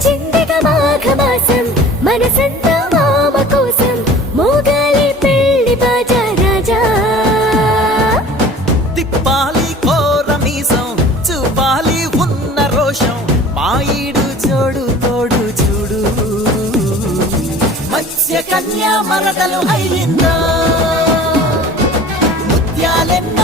వచ్చిందిగా మాఘమాసం మనసంతా మామ కోసం మోగాలి పెళ్లి బాజా రాజా తిప్పాలి కోరమీసం చూపాలి ఉన్న రోషం మాయిడు జోడు తోడు చూడు మత్స్య కన్యా మరదలు అయ్యిందో ముత్యాలెన్న